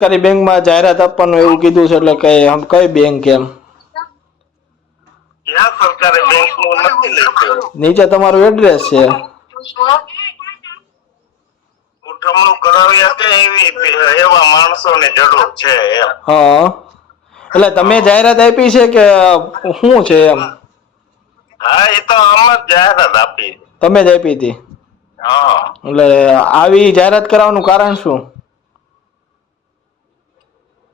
સરકારી બેંકમાં જાહેરાત આપવાનું એવું કીધું છે એટલે કઈ બેંક એમ ક્યાં સરકારી બેંક નું નથી લખ્યું. નીચે તમારું એડ્રેસ છે. ઉઠમણું કરાવ્યા કે એવા માણસોની જરૂર છે એમ. હા એટલે તમે જાહેરાત આપી છે કે શું છે એમ? હા એ તો આમ જ જાહેરાત આપી. તમે જ આપી હતી? હા. એટલે આવી જાહેરાત કરવાનું કારણ શું?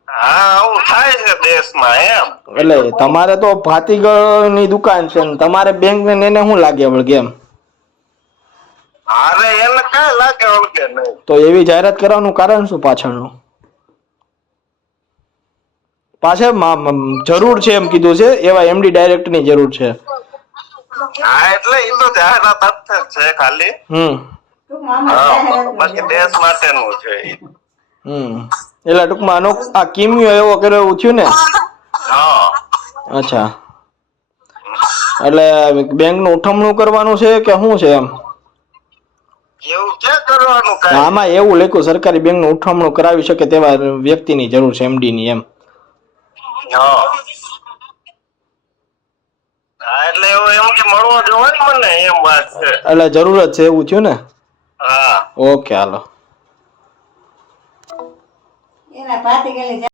હા આવું થાય છે દેશમાં એમ. એટલે તમારે તો ભાતીગળની દુકાન છે ને તમારે બેંક ને એને શું લાગે વળગે એમ? અરે એને કઈ લાગે વળગે નહીં. તો એવી જાહેરાત કરવાનું કારણ શું પાછળનું? પાછળ જરૂર છે એમ કીધું છે એવા એમડી ડાયરેક્ટર ની જરૂર છે. હા એટલે એ તો જાહેરાત જ છે ખાલી. બાકી દેશ માટેનું છે. એટલે ટૂંકમાં આ કિમિયો એવો કર્યો એવું થયું ને? હા. અચ્છા. એટલે બેંક નું ઉઠમણું કરવાનું છે કે શું છે એમ? એવું ક્યાં કરવાનું કાંઈ? આમાં એવું લખ્યું સરકારી બેંક નું ઉઠમણું કરાવી શકે તેવા વ્યક્તિની જરૂર છે એમડી ની એમ. હા. હા એટલે એવું એમ કે મળવો જોઈએ ને મને એમ વાત છે. એટલે જરૂરત છે એવું થયું ને? હા. ઓકે હાલો. એના ભાતીગળ